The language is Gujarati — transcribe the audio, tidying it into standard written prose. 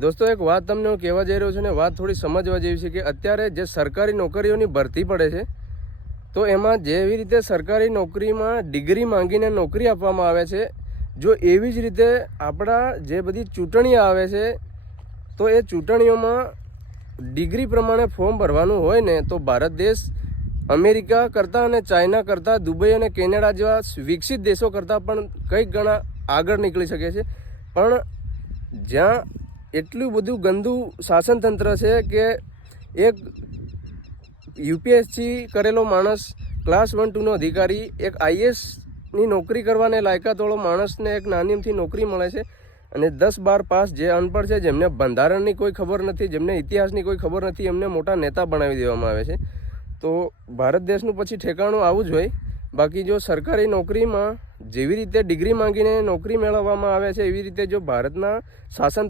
દોસ્તો એક વાત તમને હું કહેવા જઈ રહ્યો છું ને વાત થોડી સમજવા જેવી છે કે અત્યારે જે સરકારી નોકરીઓની ભરતી પડે છે તો એમાં જેવી રીતે સરકારી નોકરીમાં ડિગ્રી માંગીને નોકરી આપવામાં આવે છે, જો એવી જ રીતે આપણા જે બધી ચૂંટણીઓ આવે છે તો એ ચૂંટણીઓમાં ડિગ્રી પ્રમાણે ફોર્મ ભરવાનું હોય ને તો ભારત દેશ અમેરિકા કરતાં અને ચાઇના કરતાં, દુબઈ અને કેનેડા જેવા વિકસિત દેશો કરતાં પણ કંઈક ગણા આગળ નીકળી શકે છે. પણ જ્યાં એટલું બધું ગંદુ શાસનતંત્ર છે કે એક યુપીએસસી કરેલો માણસ, ક્લાસ 1 2નો અધિકારી, એક આઈએસની નોકરી કરવાને લાયકાતવાળો માણસને એક નાની અમથી નોકરી મળે છે અને 10-12 પાસ જે અનપઢ છે, જેમને બંધારણની કોઈ ખબર નથી, જેમને ઇતિહાસની કોઈ ખબર નથી, એમને મોટા નેતા બનાવી દેવામાં આવે છે. તો ભારત દેશનું પછી ઠેકાણું આવું જ હોય. બાકી જો સરકારી નોકરીમાં જેવી રીતે ડિગ્રી માંગીને નોકરી મેળવવામાં આવે છે એવી રીતે જો ભારતના શાસન